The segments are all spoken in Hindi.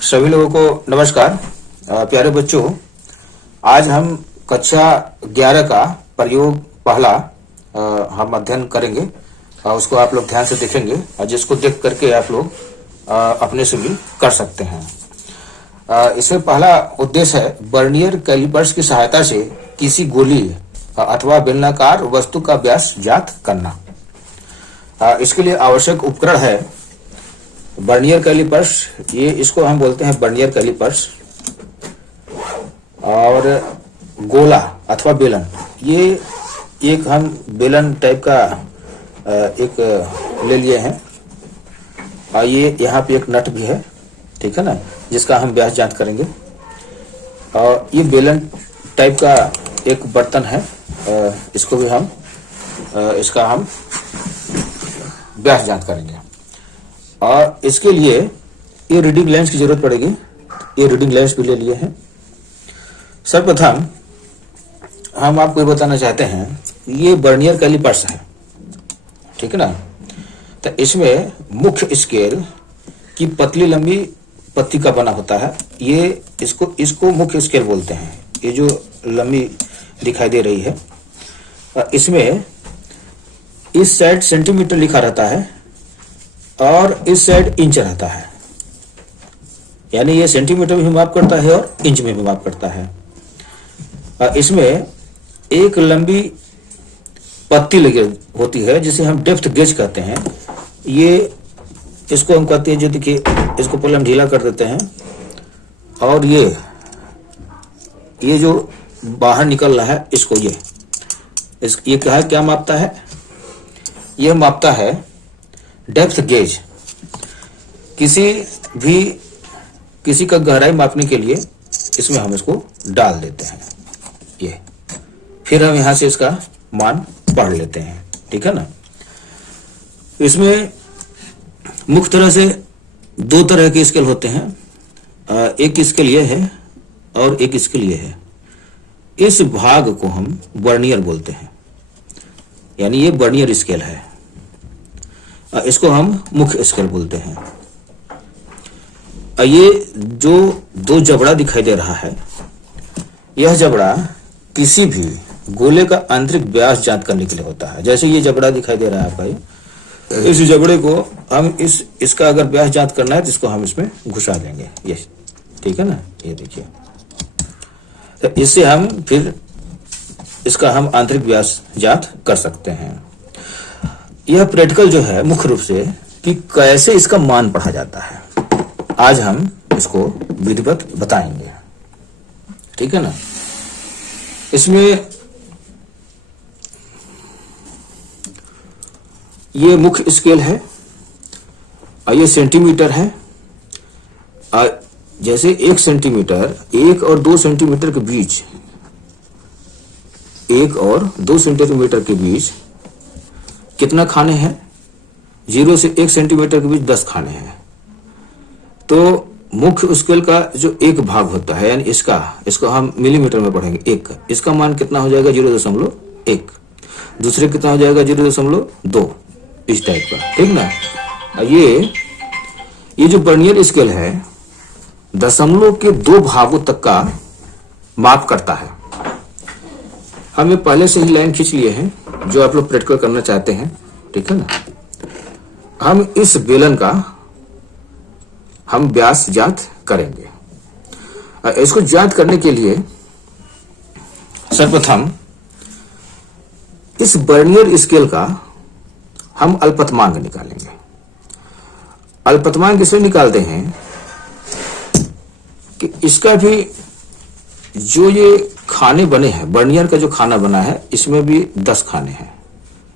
सभी लोगों को नमस्कार। प्यारे बच्चों, आज हम कक्षा 11 का प्रयोग पहला हम अध्ययन करेंगे और उसको आप लोग ध्यान से देखेंगे और जिसको देख करके आप लोग अपने से भी कर सकते हैं। इसमें पहला उद्देश्य है वर्नियर कैलिपर्स की सहायता से किसी गोली अथवा बेलनाकार वस्तु का व्यास ज्ञात करना। इसके लिए आवश्यक उपकरण है वर्नियर कैलिपर्स, ये इसको हम बोलते हैं वर्नियर कैलिपर्स, और गोला अथवा बेलन, ये एक हम बेलन टाइप का एक ले लिए हैं और ये यहाँ पे एक नट भी है, ठीक है ना, जिसका हम व्यास जांच करेंगे। और ये बेलन टाइप का एक बर्तन है, इसको भी हम इसका हम व्यास जांच करेंगे। और इसके लिए ये रीडिंग लेंस की जरूरत पड़ेगी, ये रीडिंग लेंस भी ले लिए हैं। सर्वप्रथम हम आपको ये बताना चाहते हैं, ये वर्नियर कैलिपर्स है, ठीक है ना। तो इसमें मुख्य स्केल की पतली लंबी पत्ती का बना होता है, ये इसको मुख्य स्केल बोलते हैं। ये जो लंबी दिखाई दे रही है, इसमें इस साइड सेंटीमीटर लिखा रहता है और इस साइड इंच रहता है, यानी ये सेंटीमीटर में भी माप करता है और इंच में भी माप करता है। इसमें एक लंबी पत्ती लगी होती है जिसे हम डेप्थ गेज कहते हैं। ये इसको हम कहते हैं, जो देखिए इसको पहले हम ढीला कर देते हैं और ये जो बाहर निकल रहा है इसको ये क्या है, क्या मापता है, ये मापता है डेप्थ गेज। किसी का गहराई मापने के लिए इसमें हम इसको डाल देते हैं, ये फिर हम यहां से इसका मान पढ़ लेते हैं, ठीक है ना। इसमें मुख्य तरह से दो तरह के स्केल होते हैं, एक स्केल ये है और एक स्केल ये है। इस भाग को हम वर्नियर बोलते हैं, यानी ये वर्नियर स्केल है, इसको हम मुख्य स्केल बोलते हैं। ये जो दो जबड़ा दिखाई दे रहा है, यह जबड़ा किसी भी गोले का आंतरिक व्यास जांच करने के लिए होता है। जैसे ये जबड़ा दिखाई दे रहा है भाई, इस जबड़े को हम इसका अगर व्यास जांच करना है तो इसको हम इसमें घुसा देंगे, ये ठीक है ना, ये देखिए। तो इससे हम फिर इसका हम आंतरिक व्यास जांच कर सकते हैं। यह प्रैक्टिकल जो है मुख्य रूप से कि कैसे इसका मान पढ़ा जाता है, आज हम इसको विधिवत बताएंगे, ठीक है ना। इसमें ये मुख्य स्केल है और ये सेंटीमीटर है। जैसे 1 सेंटीमीटर, 1 और 2 सेंटीमीटर के बीच, 1 और 2 सेंटीमीटर के बीच कितना खाने हैं, 0 से 1 सेंटीमीटर के बीच 10 खाने हैं। तो मुख्य स्केल का जो एक भाग होता है, यानी इसको हम मिलीमीटर में पढ़ेंगे, एक, इसका मान कितना हो जाएगा 0.1, दूसरे कितना हो जाएगा 0.2, इस टाइप का, ठीक ना। ये जो वर्नियर स्केल है, दशमलव के 2 भागों तक का माप करता है। हम ये पहले से ही लाइन खींच लिए हैं जो आप लोग प्रैक्टिकल करना चाहते हैं, ठीक है ना। हम इस बेलन का हम व्यास जांच करेंगे। इसको जांच करने के लिए सर्वप्रथम इस वर्नियर स्केल का हम अल्पतमांक निकालेंगे। अल्पतमांक इसलिए निकालते हैं कि इसका भी जो ये खाने बने हैं, वर्नियर का जो खाना बना है, इसमें भी 10 खाने हैं,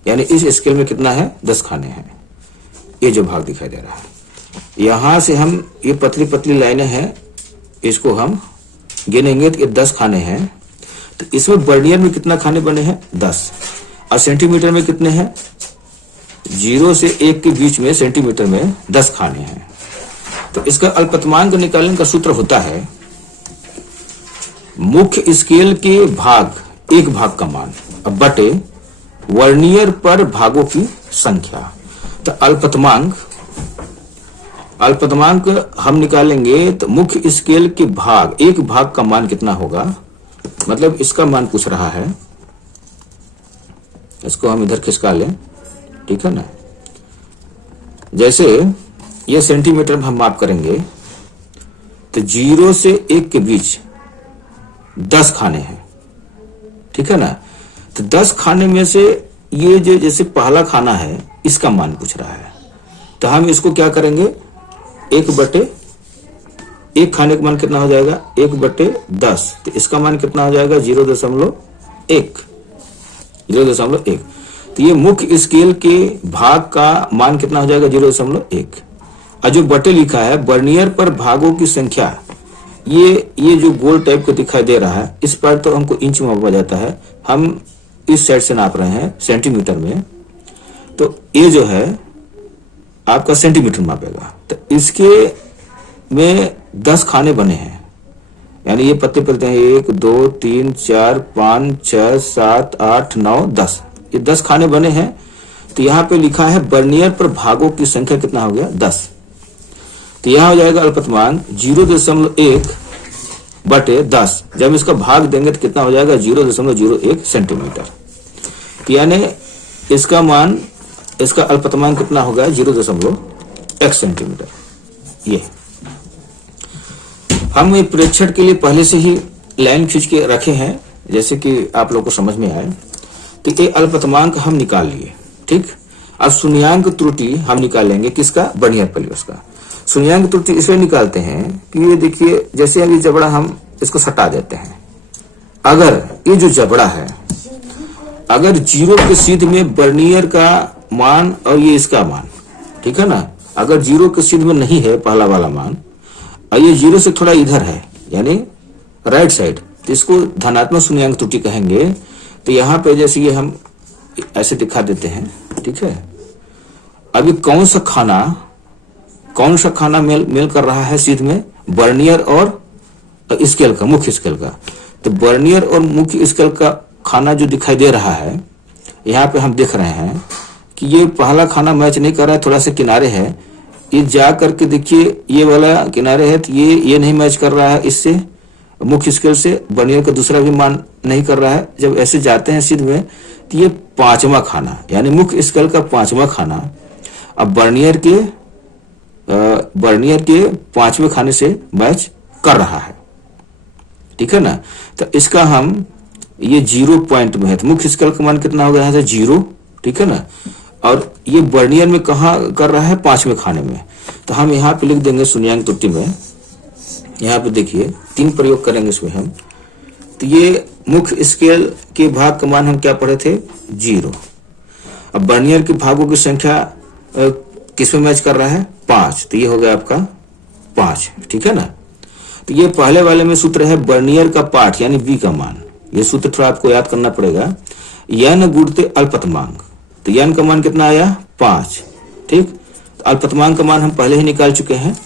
यानी इस स्केल में कितना है, 10 खाने हैं। ये जो भाग दिखाई दे रहा है, यहां से हम ये पतली पतली लाइनें हैं, इसको हम गिनेंगे तो ये 10 खाने हैं। तो इसमें वर्नियर में कितना खाने बने हैं, 10, और सेंटीमीटर में कितने हैं, 0 से 1 के बीच में सेंटीमीटर में 10 खाने हैं। तो इसका अल्पतमांक निकालने का सूत्र होता है मुख्य स्केल के एक भाग का मान बटे वर्नियर पर भागों की संख्या। तो अल्पतमांक अल्पतमांक हम निकालेंगे तो मुख्य स्केल के भाग, एक भाग का मान कितना होगा, मतलब इसका मान पूछ रहा है। इसको हम इधर खिसका लें, ठीक है ना। जैसे ये सेंटीमीटर में हम माप करेंगे तो 0 से 1 के बीच 10 खाने हैं, ठीक है ना। तो 10 खाने में से ये जो जैसे पहला खाना है इसका मान पूछ रहा है, तो हम इसको क्या करेंगे, 1/1 खाने का मान कितना हो जाएगा, 1/10। तो इसका मान कितना हो जाएगा 0.1। तो ये मुख्य स्केल के भाग का मान कितना हो जाएगा 0.1। और जो बटे लिखा है बर्नियर पर भागों की संख्या, ये जो गोल टाइप का दिखाई दे रहा है, इस पर तो हमको इंच में मापा जाता है, हम इस साइड से नाप रहे हैं सेंटीमीटर में, तो ये जो है आपका सेंटीमीटर मापेगा। तो इसके में 10 खाने बने हैं, यानी ये पत्ते पलते हैं 1 2 3 4 5 6 7 8 9 10, ये 10 खाने बने हैं। तो यहाँ पे लिखा है बर्नियर पर भागों की संख्या कितना हो गया 10। तो यहाँ हो जाएगा अल्पतमांक 0.1/10। जब इसका भाग देंगे तो कितना हो जाएगा 0.01 सेंटीमीटर। तो यानी इसका मान, इसका अल्पतमांक कितना होगा 0.1 सेंटीमीटर। ये हम ये प्रेक्षण के लिए पहले से ही लाइन खींच के रखे हैं, जैसे कि आप लोग को समझ में आए। तो ये अल्पतमांक हम निकाल लिए, ठीक। अब शून्यांक त्रुटि हम निकालेंगे किसका, बर्नियर परिवेश का। शून्यांक त्रुटि इसलिए निकालते हैं कि ये देखिए, जैसे अभी जबड़ा हम इसको सटा देते हैं, अगर ये जो जबड़ा है अगर 0 के सीध में बर्नियर का मान और ये इसका मान, ठीक है ना, अगर 0 के सीध में नहीं है पहला वाला मान, और ये 0 से थोड़ा इधर है यानी राइट साइड, तो इसको धनात्मक शून्यांक त्रुटि कहेंगे। तो यहाँ पे जैसे ये हम ऐसे दिखा देते हैं, ठीक है। अभी कौन सा खाना मेल कर रहा है सीध में, बर्नियर और स्केल का, मुख्य स्केल का। तो बर्नियर और मुख्य स्केल का खाना जो दिखाई दे रहा है, यहाँ पे हम देख रहे हैं कि ये पहला खाना मैच नहीं कर रहा है, थोड़ा सा किनारे है। ये जा करके देखिए ये वाला किनारे है, तो ये नहीं मैच कर रहा है इससे, मुख्य स्केल से। बर्नियर का दूसरा भी मान नहीं कर रहा है। जब ऐसे जाते हैं सीध में तो ये 5वां खाना, यानी मुख्य स्केल का 5वां खाना अब बर्नियर के 5वें खाने से मैच कर रहा है, ठीक है ना। तो इसका हम ये 0 पॉइंट में है, तो मुख्य स्केल का मान कितना हो गया है 0, ठीक है ना। और ये बर्नियर में कहा कर रहा है 5वें खाने में, तो हम यहाँ पे लिख देंगे शून्यांक त्रुटि में। यहाँ पे देखिए 3 प्रयोग करेंगे इसमें हम। तो ये मुख्य स्केल के भाग का मान हम क्या पढ़े थे 0। अब बर्नियर के भागों की संख्या किसमें मैच कर रहा है 5, तो ये हो गया आपका 5, ठीक है ना। तो ये पहले वाले में सूत्र है बर्नियर का पाठ यानी बी का मान, ये सूत्र थोड़ा आपको याद करना पड़ेगा। यन गुणते अल्पतमांक, तो यन का मान कितना आया 5, ठीक। तो अल्पतमांक का मान हम पहले ही निकाल चुके हैं,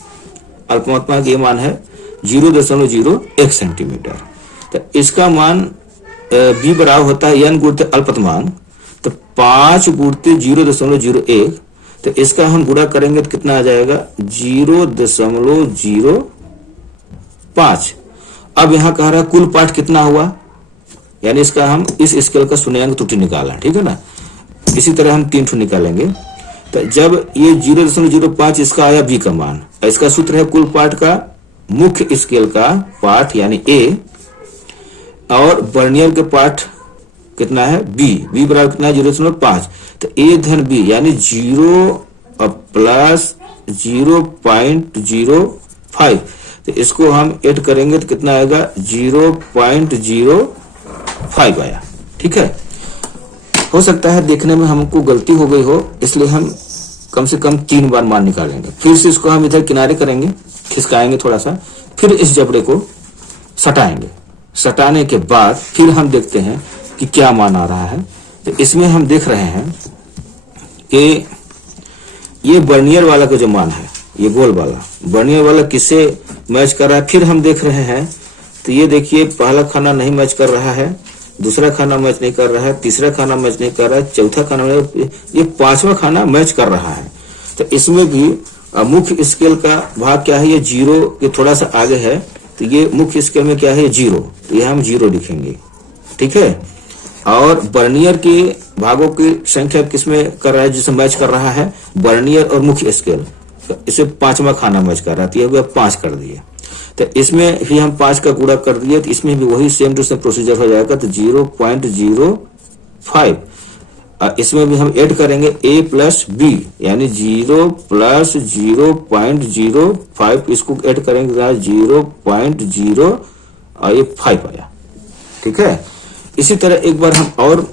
अल्पतमांक ये मान है 0.01 सेंटीमीटर। तो इसका मान बी बराबर होता है यन गुणते अल्पतमांक, तो 5 गुणते 0.01, तो इसका हम गुणा करेंगे तो कितना आ जाएगा 0.05। अब यहाँ कह रहा है कुल पाठ कितना हुआ, यानी इसका हम इस स्केल का शून्यांक त्रुटि निकालना, ठीक है ना। इसी तरह हम 3 ठो निकालेंगे। तो जब ये 0.05 इसका आया बी का मान, इसका सूत्र है कुल पाठ का मुख्य स्केल का पाठ यानी ए, और बर्नियर के पाठ कितना है बी बराबर कितना है 0.5। तो ए धन बी यानी 0 प्लस 0.05, तो इसको हम ऐड करेंगे तो कितना आएगा 0.05 आया, ठीक है। हो सकता है देखने में हमको गलती हो गई हो, इसलिए हम कम से कम 3 बार मान निकालेंगे। फिर से इसको हम इधर किनारे करेंगे, खिसकाएंगे थोड़ा सा, फिर इस जबड़े को सटाएंगे। सटाने के बाद फिर हम देखते हैं कि क्या मान आ रहा है। तो इसमें हम देख रहे हैं कि ये बर्नियर वाला का जो मान है, ये गोल वाला बर्नियर वाला किससे मैच कर रहा है, फिर हम देख रहे हैं। तो ये देखिए पहला खाना नहीं मैच कर रहा है, दूसरा खाना मैच नहीं कर रहा है, तीसरा खाना मैच नहीं कर रहा है, चौथा खाना, ये 5वां खाना मैच कर रहा है। तो इसमें भी मुख्य स्केल का भाग क्या है, ये 0 के थोड़ा सा आगे है, तो ये मुख्य स्केल में क्या है 0, तो ये हम 0 लिखेंगे, ठीक है। और वर्नियर के भागों की संख्या किसमें कर रहा है, जिसमें मैच कर रहा है वर्नियर और मुख्य स्केल, इसे 5वां खाना मैच कर रहा है, तो 5 कर दिए। तो इसमें भी हम 5 का गुणा कर दिए, तो इसमें भी वही सेम टू सेम प्रोसीजर हो जाएगा, तो 0.05। इसमें भी हम ऐड करेंगे a प्लस बी, यानी 0 प्लस 0.05, इसको ऐड करेंगे 0.0 और ये 5 आया, ठीक है। इसी तरह एक बार हम और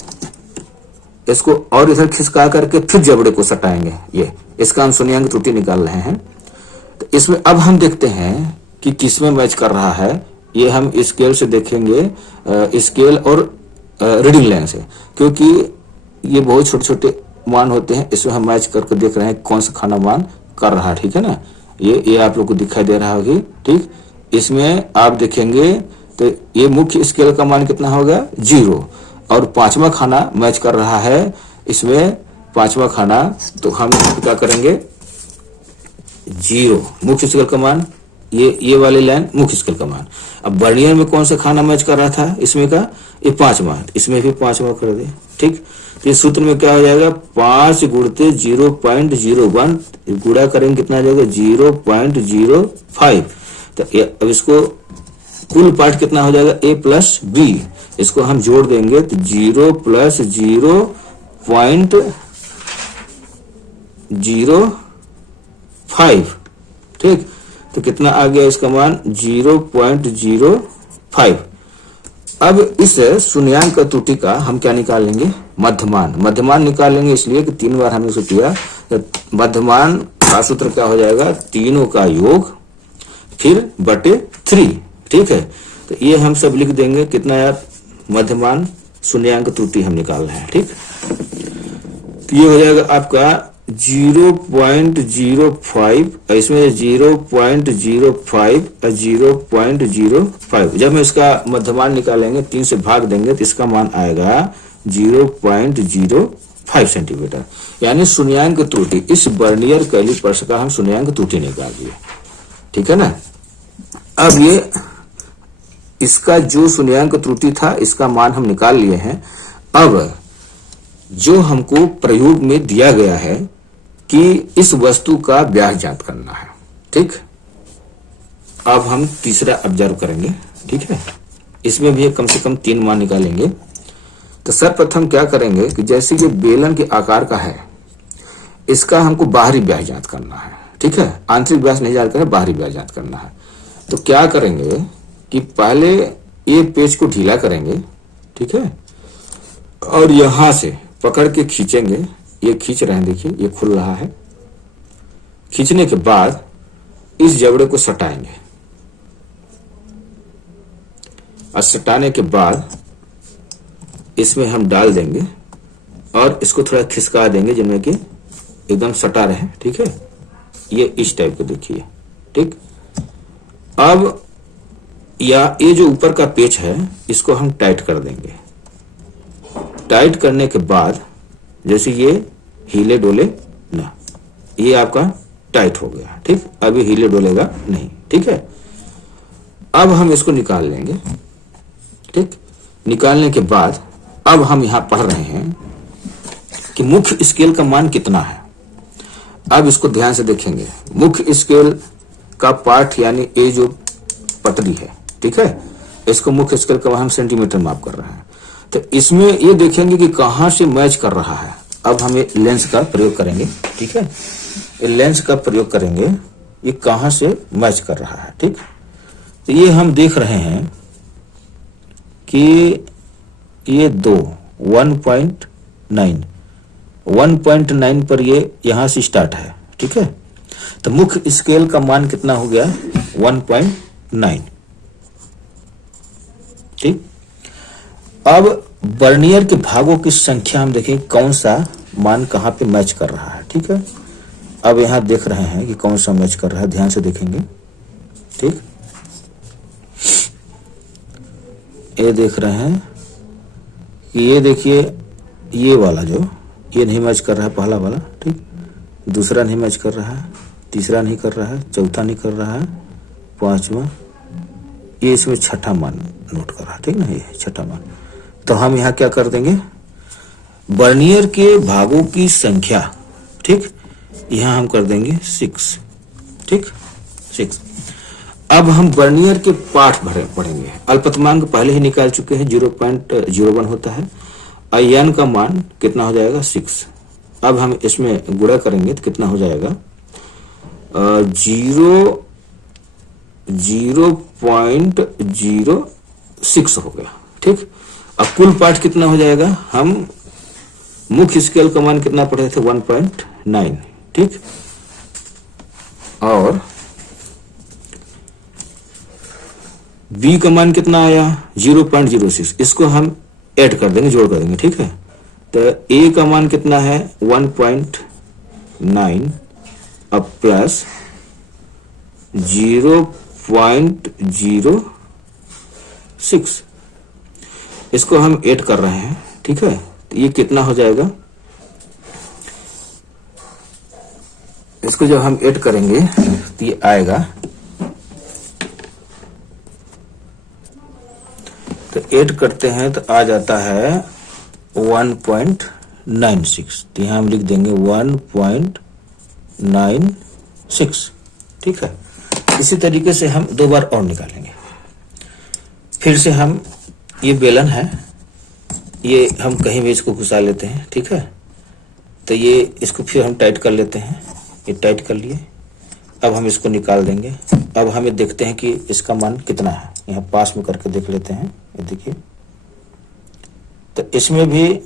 इसको और इधर खिसका करके फिर जबड़े को सटाएंगे, ये इसका हम शून्याङ्क त्रुटि निकाल रहे हैं। तो इसमें अब हम देखते हैं कि किसमें मैच कर रहा है, ये हम स्केल से देखेंगे, स्केल और रीडिंग लाइन से, क्योंकि ये बहुत छोटे छोटे मान होते हैं, इसमें हम मैच करके देख रहे हैं कौन सा खाना मान कर रहा है, ठीक है ना। ये आप लोग को दिखाई दे रहा होगी, ठीक। इसमें आप देखेंगे तो ये मुख्य स्केल का मान कितना होगा 0, और 5वां खाना मैच कर रहा है, इसमें 5वां खाना, तो हम क्या करेंगे 0 मुख्य स्केल का मान, ये वाली लाइन मुख्य स्केल का मान। अब वर्नियर में कौन सा खाना मैच कर रहा था इसमें का, ये 5वां, इसमें भी 5वां कर दे, ठीक। तो इस सूत्र में क्या हो जाएगा 5 गुणते 0.01, गुणा करेंगे कितना आ जाएगा 0.05। तो अब इसको कुल पार्ट कितना हो जाएगा a प्लस बी, इसको हम जोड़ देंगे तो 0 प्लस 0.05, ठीक। तो कितना आ गया इसका मान 0.05। अब इस शून्याङ्क त्रुटि का हम क्या निकालेंगे, मध्यमान। मध्यमान निकालेंगे इसलिए कि 3 बार हमने इसे किया, तो मध्यमान का सूत्र क्या हो जाएगा, तीनों का योग फिर बटे 3, ठीक है। तो ये हम सब लिख देंगे, कितना यार मध्यमान शून्याङ्क त्रुटि हम निकाल रहे हैं, ठीक। तो ये हो जाएगा आपका 0.05, इसमें 0.05 और 0.05। जब हम इसका मध्यमान निकालेंगे 3 से भाग देंगे तो इसका मान आएगा 0.05 सेंटीमीटर, यानी शून्याङ्क त्रुटि इस वर्नियर कैलिपर्स का हम शून्याङ्क त्रुटि निकाल दिए, ठीक है ना। अब ये इसका जो शून्याङ्क त्रुटि था इसका मान हम निकाल लिए हैं। अब जो हमको प्रयोग में दिया गया है कि इस वस्तु का व्यास ज्ञात करना है, ठीक। अब हम तीसरा ऑब्जर्व करेंगे, ठीक है। इसमें भी कम से कम 3 मान निकालेंगे। तो सर्वप्रथम क्या करेंगे कि जैसे ये बेलन के आकार का है, इसका हमको बाहरी व्यास ज्ञात करना है, ठीक है। आंतरिक व्यास नहीं ज्ञात करना, बाहरी व्यास ज्ञात करना है। तो क्या करेंगे कि पहले ये पेज को ढीला करेंगे, ठीक है, और यहां से पकड़ के खींचेंगे, ये खींच रहे हैं, देखिए ये खुल रहा है। खींचने के बाद इस जबड़े को सटाएंगे, और सटाने के बाद इसमें हम डाल देंगे और इसको थोड़ा खिसका देंगे, जिनमें कि एकदम सटा रहे, ठीक है। ये इस टाइप को देखिए, ठीक। अब या ये जो ऊपर का पेच है इसको हम टाइट कर देंगे। टाइट करने के बाद जैसे ये हिले डोले ना, ये आपका टाइट हो गया, ठीक। अब ये हिले डोलेगा नहीं, ठीक है। अब हम इसको निकाल लेंगे, ठीक। निकालने के बाद अब हम यहां पढ़ रहे हैं कि मुख्य स्केल का मान कितना है। अब इसको ध्यान से देखेंगे, मुख्य स्केल का पार्ट यानी ये जो पतली है, ठीक है, इसको मुख्य स्केल का हम सेंटीमीटर माप कर रहे हैं। तो इसमें ये देखेंगे कि कहां से मैच कर रहा है। अब हम ये लेंस का प्रयोग करेंगे, ठीक है। ये लेंस का प्रयोग करेंगे, ये कहां से मैच कर रहा है, ठीक। तो ये हम देख रहे हैं कि ये 1.9 पर ये यहां से स्टार्ट है, ठीक है। तो मुख्य स्केल का मान कितना हो गया 1.9, ठीक। अब वर्नियर के भागों की संख्या हम देखें कौन सा मान कहां पे मैच कर रहा है, ठीक है। अब यहां देख रहे हैं कि कौन सा मैच कर रहा है, ध्यान से देखेंगे, ठीक। ये देख रहे हैं कि ये देखिए ये वाला जो ये नहीं मैच कर रहा है, पहला वाला, ठीक। दूसरा नहीं मैच कर रहा है, तीसरा नहीं कर रहा है, चौथा नहीं कर रहा है, पांचवा, ये इसमें छठा मान नोट कर रहा है, ठीक ना, ये छठा मान। तो हम यहाँ क्या कर देंगे, वर्नियर के भागों की संख्या, ठीक, यहाँ हम कर देंगे 6, ठीक, 6। अब हम वर्नियर के पाठ पढ़ेंगे। अल्पतमांक पहले ही निकाल चुके हैं, 0.01 होता है, n का मान कितना हो जाएगा, 6। अब हम इसमें गुणा करेंगे तो कितना हो जाएगा, 0.06 हो गया, ठीक। अब कुल पाठ कितना हो जाएगा, हम मुख्य स्केल का मान कितना पढ़े थे, 1.9, ठीक, और बी का मान कितना आया, 0.06, इसको हम ऐड कर देंगे, जोड़ कर देंगे, ठीक है। तो ए का मान कितना है, 1.9 अब प्लस 0.06, इसको हम ऐड कर रहे हैं, ठीक है। तो ये कितना हो जाएगा, इसको जब हम ऐड करेंगे तो ये आएगा, तो ऐड करते हैं तो आ जाता है 1.96। तो यहां हम लिख देंगे 1.96, ठीक है। इसी तरीके से हम दो बार और निकालेंगे। फिर से हम, ये बेलन है, ये हम कहीं भी इसको घुसा लेते हैं, ठीक है। तो ये इसको फिर हम टाइट कर लेते हैं, ये टाइट कर लिए। अब हम इसको निकाल देंगे। अब हमें देखते हैं कि इसका मान कितना है, यहाँ पास में करके देख लेते हैं। ये देखिए, तो इसमें भी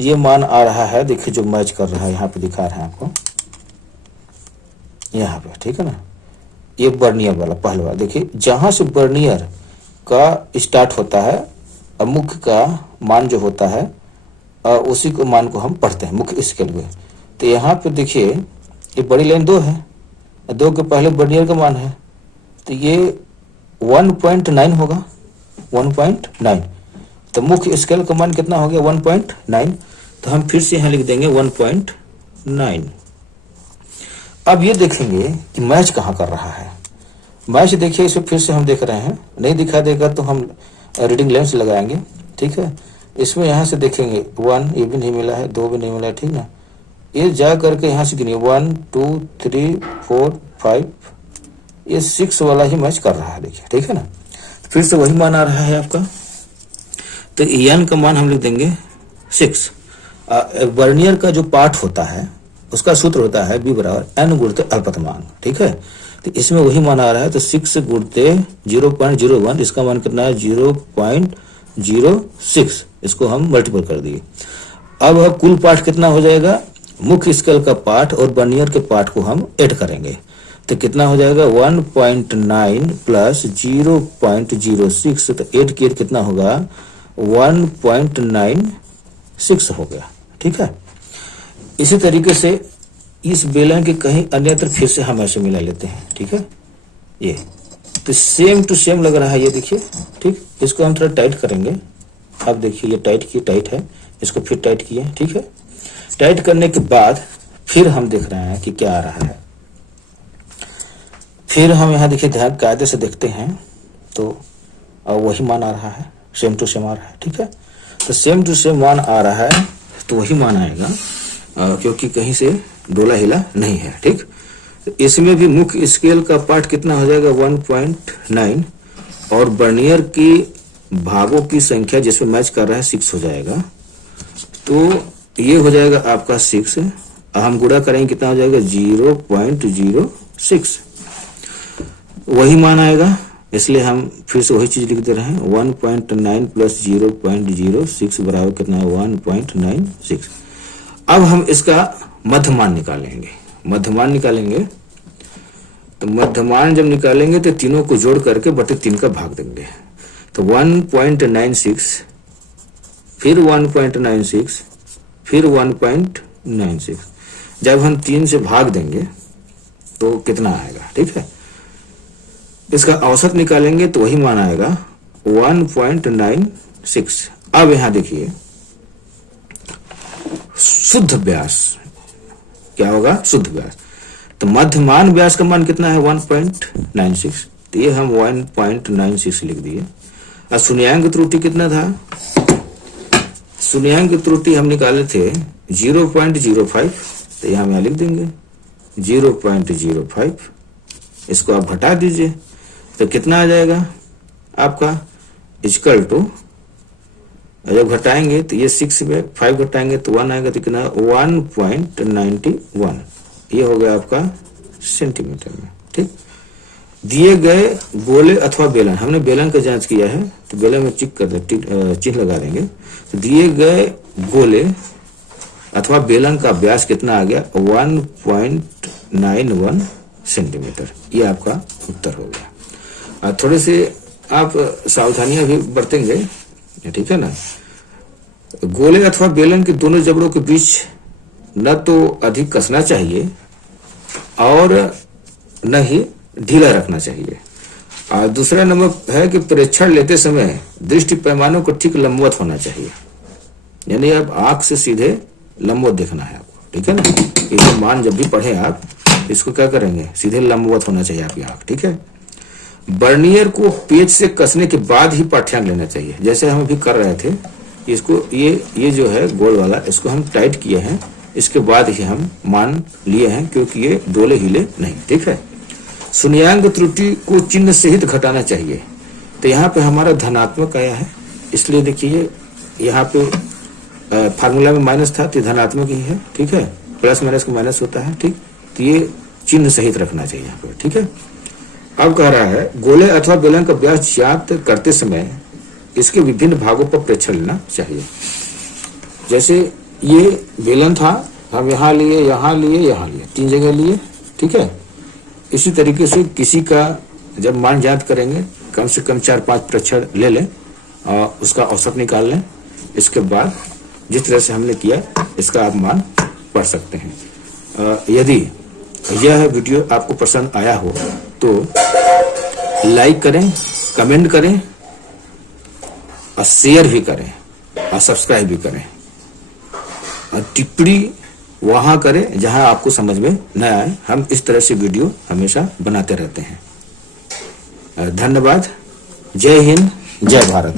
ये मान आ रहा है, देखिए जो मैच कर रहा है, यहाँ पे दिखा रहा है आपको, यहाँ पे, ठीक है ना। ये बर्नियर वाला पहला वाला, देखिए जहां से बर्नियर का स्टार्ट होता है, अब मुख्य का मान जो होता है, उसी को मान को हम पढ़ते हैं मुख्य स्केल में। तो यहाँ पे देखिए, ये बड़ी लाइन 2 है, 2 के पहले बर्नियर का मान है, तो ये 1.9 होगा, 1.9। तो मुख्य स्केल का मान कितना हो गया, 1.9। तो हम फिर से यहाँ लिख देंगे 1.9। अब ये देखेंगे कि मैच कहाँ कर रहा है। मैच देखिए, इसे फिर से हम देख रहे हैं, नहीं दिखा देगा तो हम रीडिंग लेंस लगाएंगे, ठीक है। इसमें यहाँ से देखेंगे 1, ये भी नहीं मिला है, 2 भी नहीं मिला है, ठीक ना। ये जा करके यहाँ से गिनिए 1 2 3 4 5, ये 6 वाला ही मैच कर रहा है, देखिए, ठीक है ना। फिर से वही मान आ रहा है आपका, तो n का मान हम लिख देंगे 6। वर्नियर का जो पार्ट होता है उसका सूत्र होता है b बराबर n गुणते अल्पतमांक, ठीक है। तो इसमें वही मान आ रहा है, तो 6 गुणते 0.01, इसका मान कितना है 0.06, इसको हम मल्टीपल कर दिए। अब कुल पार्ट कितना हो जाएगा, मुख्य स्केल का पार्ट और वर्नियर के पार्ट को हम ऐड करेंगे, तो कितना हो जाएगा 1.9 प्लस 0.06, तो 8 की 8 कितना होगा 1.96 हो गया, ठीक है। इसी तरीके से इस बेलन के कहीं अन्यत्र फिर से हम ऐसे मिला लेते हैं, ठीक है। ये तो सेम टू सेम लग रहा है, ये देखिए, ठीक। इसको हम थोड़ा टाइट करेंगे। अब देखिए, ये टाइट है, इसको फिर टाइट किए, ठीक है। टाइट करने के बाद फिर हम देख रहे हैं कि क्या आ रहा है। फिर हम यहाँ देखिए ध्यान कायदे से देखते हैं, तो वही मान आ रहा है, सेम टू सेम आ रहा है, ठीक है। तो सेम टू सेम मान आ रहा है, तो वही मान आएगा, क्योंकि कहीं से डोला हिला नहीं है, ठीक। तो इसमें भी मुख्य स्केल का पार्ट कितना हो जाएगा 1.9, और वर्नियर की भागों की संख्या जिसमें मैच कर रहा है 6 हो जाएगा। तो ये हो जाएगा आपका 6, हम गुणा करेंगे कितना हो जाएगा 0.06, वही मान आएगा। इसलिए हम फिर से वही चीज लिख दे रहे हैं, 1.9 प्लस 0.06 बराबर कितना है 1.96। अब हम इसका मध्यमान निकालेंगे। मध्यमान निकालेंगे तो मध्यमान जब निकालेंगे तो तीनों को जोड़ करके बटे 3 का भाग देंगे, तो 1.96, फिर 1.96, फिर 1.96। जब हम 3 से भाग देंगे तो कितना आएगा, ठीक है। इसका औसत निकालेंगे तो वही मान आएगा 1.96। अब यहां देखिए, शुद्ध व्यास क्या होगा, शुद्ध व्यास। तो मध्यमान व्यास का मान कितना है 1.96, तो ये हम 1.96 लिख दिए। और शून्यांक त्रुटि कितना था, शून्यांक त्रुटि हम निकाले थे 0.05, तो यहाँ हम लिख देंगे 0.05। इसको आप घटा दीजिए तो कितना आ जाएगा आपका, इक्वल टू, जब घटाएंगे तो ये 6 में 5 घटाएंगे तो 1 आएगा, तो कितना 1.91, ये हो गया आपका सेंटीमीटर में। ठीक, दिए गए गोले अथवा बेलन, हमने बेलन का जांच किया है तो बेलन में चिन्ह लगा देंगे। तो दिए गए गोले अथवा बेलन का व्यास कितना आ गया 1.91 सेंटीमीटर, ये आपका उत्तर हो गया। और थोड़े से आप सावधानियां भी बरतेंगे, ठीक है ना। गोले अथवा बेलन के दोनों जबड़ों के बीच न तो अधिक कसना चाहिए और न ही ढीला रखना चाहिए। और दूसरा नंबर है कि प्रेक्षण लेते समय दृष्टि पैमानों को ठीक लंबवत होना चाहिए, यानी आप आंख से सीधे लंबवत देखना है आपको, ठीक है ना। ये मान जब भी पढ़े आप इसको क्या करेंगे, सीधे लंबवत होना चाहिए आपकी आंख, ठीक है। बर्नियर को पेज से कसने के बाद ही पाठ्यांक लेना चाहिए, जैसे हम अभी कर रहे थे। इसको ये जो है गोल वाला, इसको हम टाइट किए हैं, इसके बाद ही हम मान लिए हैं, क्योंकि ये डोले हिले नहीं, ठीक है। शून्यांक त्रुटि को चिन्ह सहित घटाना चाहिए, तो यहाँ पे हमारा धनात्मक आया है, इसलिए देखिए यहाँ पे फार्मूला में माइनस था तो धनात्मक ही है, ठीक है। प्लस माइनस का माइनस होता है, ठीक, तो ये चिन्ह सहित रखना चाहिए यहाँ पे, ठीक है। अब कह रहा है गोले अथवा बेलन का व्यास ज्ञात करते समय इसके विभिन्न भागों पर प्रेक्षण लेना चाहिए। जैसे ये बेलन था, हम यहाँ लिए, यहाँ लिए, यहाँ लिए, 3 जगह लिए, ठीक है। इसी तरीके से किसी का जब मान ज्ञात करेंगे कम से कम 4-5 प्रेक्षण ले लें और उसका औसत निकाल लें। इसके बाद जिस तरह से हमने किया इसका आप मान पढ़ सकते हैं। यदि यह वीडियो आपको पसंद आया हो तो लाइक करें, कमेंट करें और शेयर भी करें और सब्सक्राइब भी करें, और टिप्पणी वहां करें जहां आपको समझ में न आए। हम इस तरह से वीडियो हमेशा बनाते रहते हैं। धन्यवाद। जय हिंद, जय भारत।